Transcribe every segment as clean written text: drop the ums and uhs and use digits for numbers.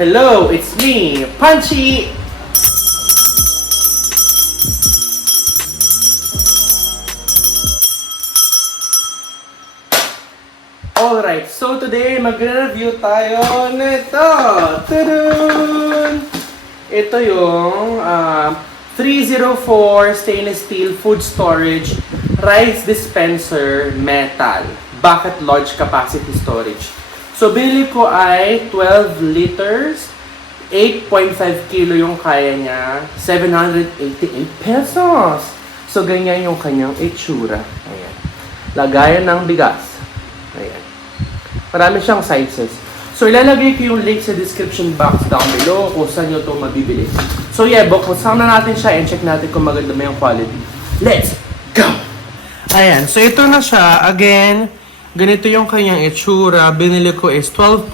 Hello, it's me, Punchy! Alright, so today magre-review tayo nito. Tudun! Ito yung 304 stainless steel food storage rice dispenser metal bucket large capacity storage. So binili ko ay 12 liters, 8.5 kilo yung kaya niya, 788 pesos. So ganyan yung kanyang itsura. Ayan. Lagayan ng bigas. Ayan. Marami siyang sizes. So, ilalagay ko yung link sa description box down below kung saan nyo ito mabibili. So, yeah, buksan na natin siya and check natin kung maganda ba yung quality. Let's go! Ayan. So, ito na siya. Again, ganito yung kanyang itsura. Binili ko is 12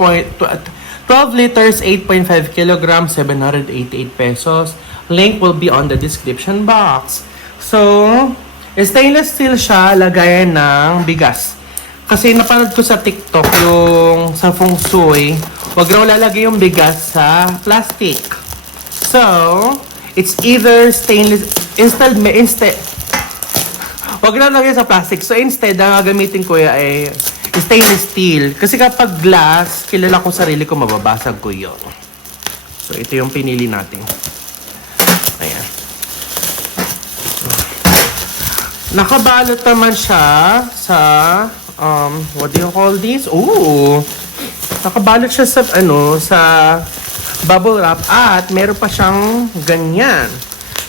liters, 8.5 kilograms, 788 pesos. Link will be on the description box. So, stainless steel siya, lagayan ng bigas. Kasi napanood ko sa TikTok yung sa feng shui, wag raw lalagay yung bigas sa plastic. So, it's either stainless, instead, wag raw lagay sa plastic. So, instead, ang gagamitin ko ay stainless steel. Kasi kapag glass, kilala ko sarili ko, mababasag ko yun. So, ito yung pinili natin. Ayan. Nakabalot naman siya sa what do you call this? Ooh! Nakabalot siya sa, sa bubble wrap at meron pa siyang ganyan.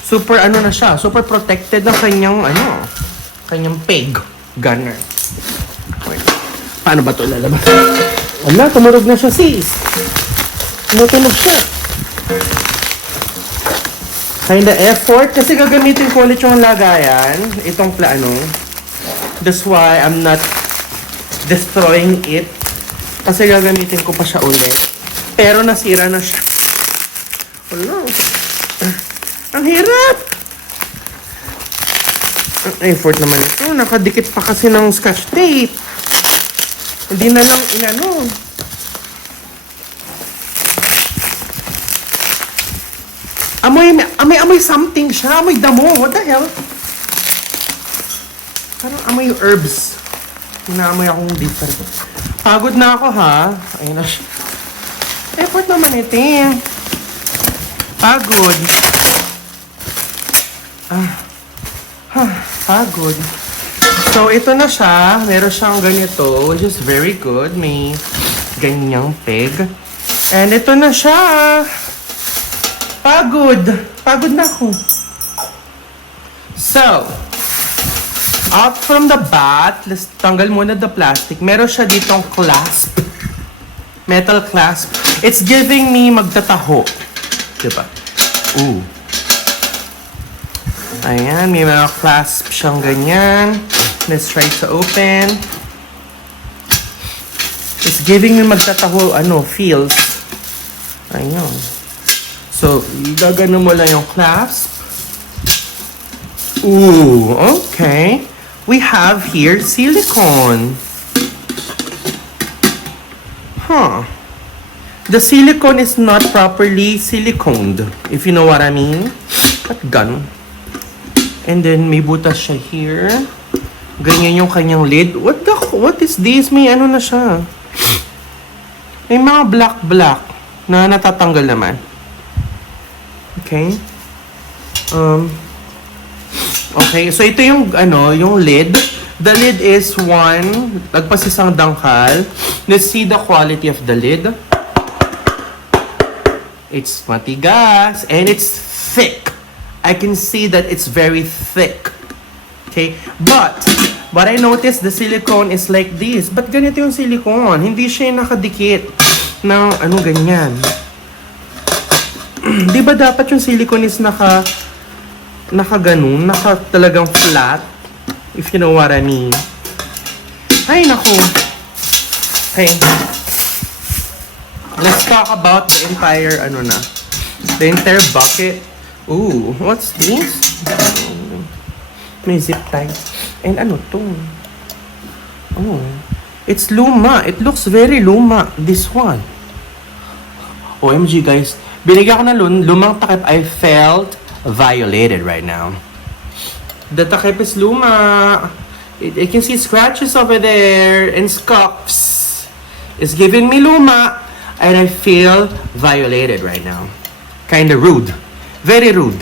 Super, na siya. Super protected na kanyang, kanyang peg. Gunner. Wait. Paano ba ito lalabas? Wala, tumurog na siya, sis. Tumutunog siya. Kinda effort. Kasi gagamitin ko ulit yung lagayan. Itong plano. That's why I'm not destroying it. Kasi gagamitin ko pa siya ulit. Pero nasira na siya. Wala. Ang hirap! Ang effort naman ito. Nakadikit pa kasi ng scotch tape. Hindi na lang Amoy something siya. Amoy damo. What the hell? Parang amoy herbs. Inaamoy akong different. Pagod na ako, ha? Ayun na siya. Effort naman ito, eh. Pagod. Pagod. So, ito na siya. Meron siyang ganito, which is very good. May ganyang peg. And ito na siya. Pagod. Pagod na ako. So, out from the bat, let's tanggal muna the plastic. Meron siya ditong clasp. Metal clasp. It's giving me magtataho. Diba? Ooh. Ayan, may mga clasp siyang ganyan. Let's try to open. It's giving me magtataho, feels. Ayan. So, gagano mo lang yung clasp. Ooh, okay. We have here silicone. The silicone is not properly siliconed, if you know what I mean. At ganun. And then, may butas siya here. Ganyan yung kanyang lid. What is this? May na siya. May mga black na natatanggal naman. Okay. Okay, so ito yung yung lid. The lid is lagpas isang dangkal. Let's see the quality of the lid. It's matigas and it's thick. I can see that it's very thick. Okay, but what I noticed, the silicone is like this. But ganito yung silicone, hindi siya nakadikit ng ganyan. Di ba dapat yung silicone is ganun, talagang flat, if you know what I mean. Ay, naku. Okay. Let's talk about the entire, the entire bucket. Ooh, what's this? May zip tie. And to? Oh, it's luma. It looks very luma, this one. OMG guys, binigyan ko ng lumang takip. I felt violated right now. The takip is luma. I can see scratches over there and scuffs. It's giving me luma. And I feel violated right now. Kinda rude. Very rude.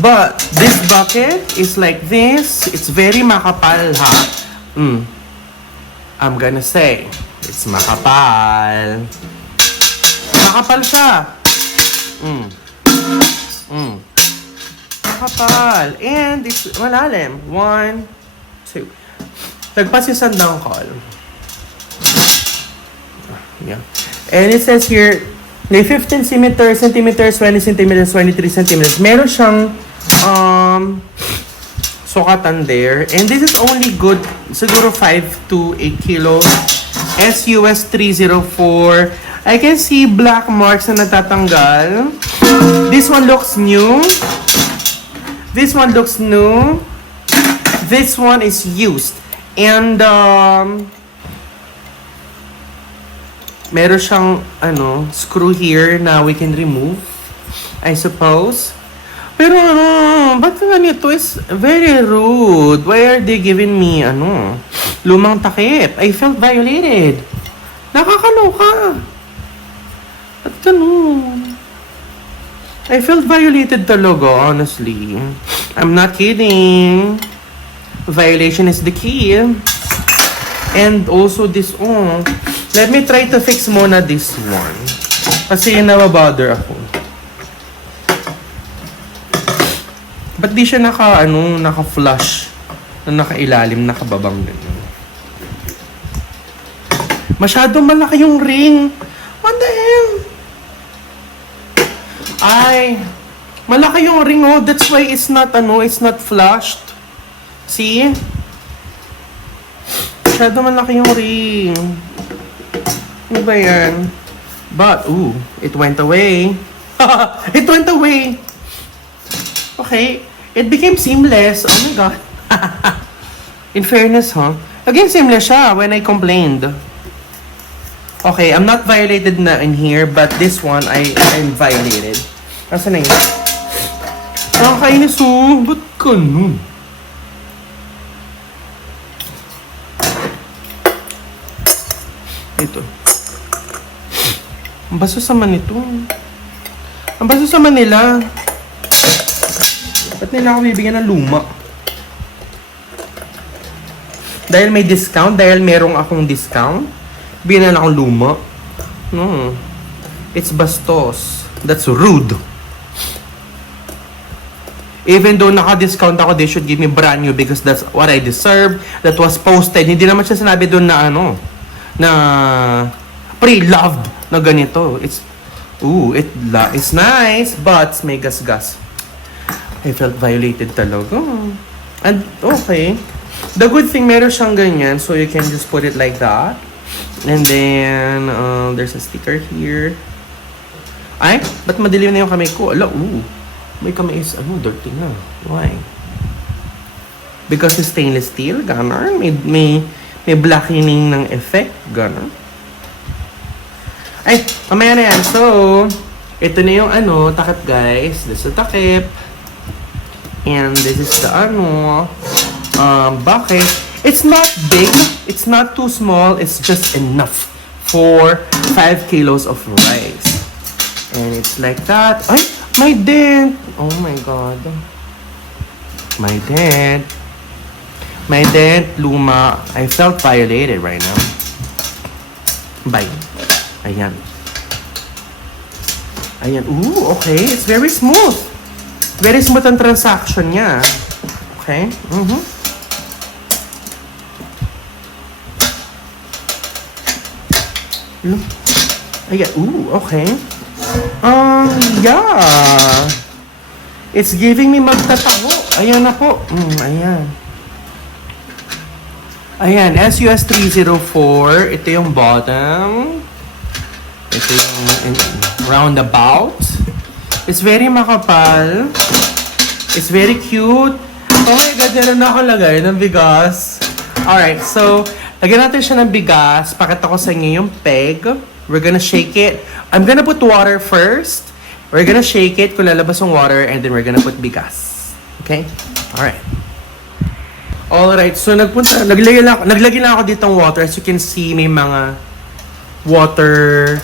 But this bucket is like this. It's very makapal, ha? I'm gonna say, it's makapal. Makapal siya. Makapal. And it's malalim. 1, 2. Tagpas yung sandang call. Yeah. And it says here, may 15 centimeters, 20 centimeters, 23 centimeters. Meron siyang sukatan there. And this is only good, siguro 5 to 8 kilos. SUS 304. I can see black marks na natatanggal. This one looks new. This one looks new. This one is used. And, meron siyang, screw here na we can remove, I suppose. Pero, ba't ganito is very rude? Why are they giving me, lumang takip? I felt violated. Nakakaloka. Ba't ganun? I felt violated talaga, honestly. I'm not kidding. Violation is the key. And also this, let me try to fix muna this one. Kasi nababother ako. Ba't di siya naka-flush? Na naka-ilalim, nakababang ganun. Masyadong malaki yung ring. What the hell? Ay, malaki yung ring, oh. That's why it's not flushed. See? Masyado malaki yung ring. Ano ba yan? But, it went away. It went away. Okay. It became seamless. Oh my God. In fairness, again, seamless siya when I complained. Okay, I'm not violated na in here, but this one, I'm violated. Nasaan na yun? Nakakainis, ba't ganun? Ito. Ang baso sa ito. Ang baso sa nila. Ba't nila ako bibigyan ng luma? Dahil may discount, dahil merong akong discount, bigyan na akong luma. No. It's bastos. That's rude. Even though naka-discount ako, they should give me brand new because that's what I deserve. That was posted. Hindi naman siya sinabi doon na na pre-loved na ganito. It's nice, but may gas-gas. I felt violated talaga. And, okay. The good thing, meron siyang ganyan, so you can just put it like that. And then, there's a sticker here. Ay, ba't madilim na yung kamay ko? Ala, may kamay is, dirty na. Why? Because it's stainless steel, ganon. May blackening ng effect, ganon. Ay, mamaya na yan. So, ito na yung takip guys. This is the takip. And this is the bucket. It's not big. It's not too small. It's just enough for 5 kilos of rice. And it's like that. Ay, my dent. Oh my God. My dent. My dent, luma. I felt violated right now. Bye. Ayan. Ayan. Okay. It's very smooth. Very smooth ang transaction niya. Okay? Ayan. Okay. Yeah. It's giving me magtatago. Ayan ako. Ayan. Ayan. SUS 304. Ito yung bottom. Ito yung roundabout. It's very makapal. It's very cute. Oh my God, meron na ako lagay ng bigas. Alright, so, lagyan natin siya ng bigas. Pakita ko sa inyo yung peg We're gonna shake it. I'm gonna put water first. We're gonna shake it kung lalabas yung water, and then we're gonna put bigas. Okay? Alright. Alright, so naglagay lang ako ditong water. As you can see, may mga water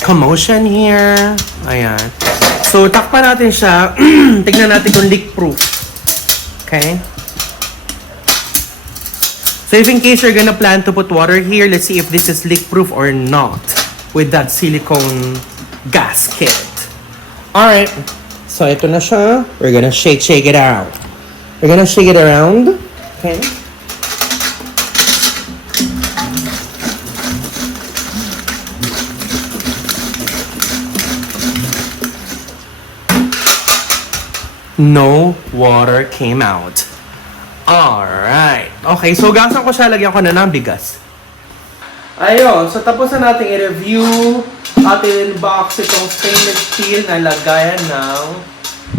commotion here. Ayan. So, takpan natin siya. Tignan natin kung leak-proof. Okay? So, if in case you're gonna plan to put water here, let's see if this is leak-proof or not with that silicone gasket. Alright. So, ito na siya. We're gonna shake it out. We're gonna shake it around. Okay. No water came out. Alright. Okay, so gasan ko siya, lagyan ko na ng bigas. Ayun, so tapos na natin i-review at in-box itong stainless steel na lagayan ng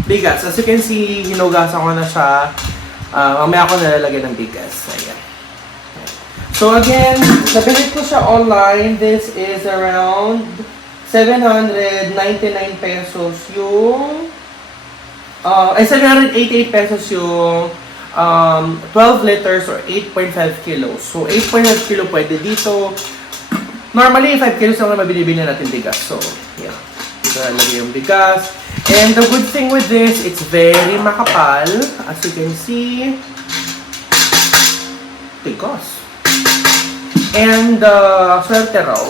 bigas. As you can see, hinugasan ko na siya. Mamaya ako nalalagyan ng bigas. Ayan. So again, nabili ko siya online. This is around 799 pesos yung 788 pesos yung 12 liters or 8.5 kilos. So 8.5 kilo pwede dito. Normally 5 kilos lang na mabili natin bigas. So yeah, dito nalagay yung bigas. And the good thing with this, it's very makapal. As you can see, tigas. And swerte raw.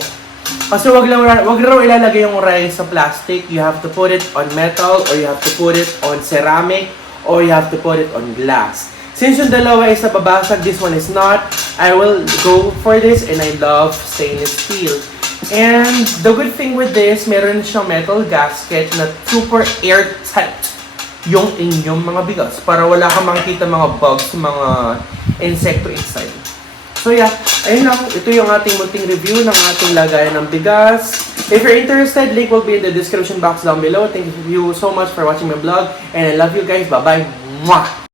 Kasi wag raw ilalagay yung rice sa plastic. You have to put it on metal, or you have to put it on ceramic, or you have to put it on glass. Since yung dalawa is nababasag, this one is not, I will go for this, and I love stainless steel. And the good thing with this, meron siyang metal gasket na super airtight yung inyong mga bigas para wala kang makikita mga bugs, mga insekto inside. So yeah, ayun lang. Ito yung ating munting review ng ating lagayan ng bigas. If you're interested, link will be in the description box down below. Thank you so much for watching my vlog, and I love you guys. Bye-bye. Mwah!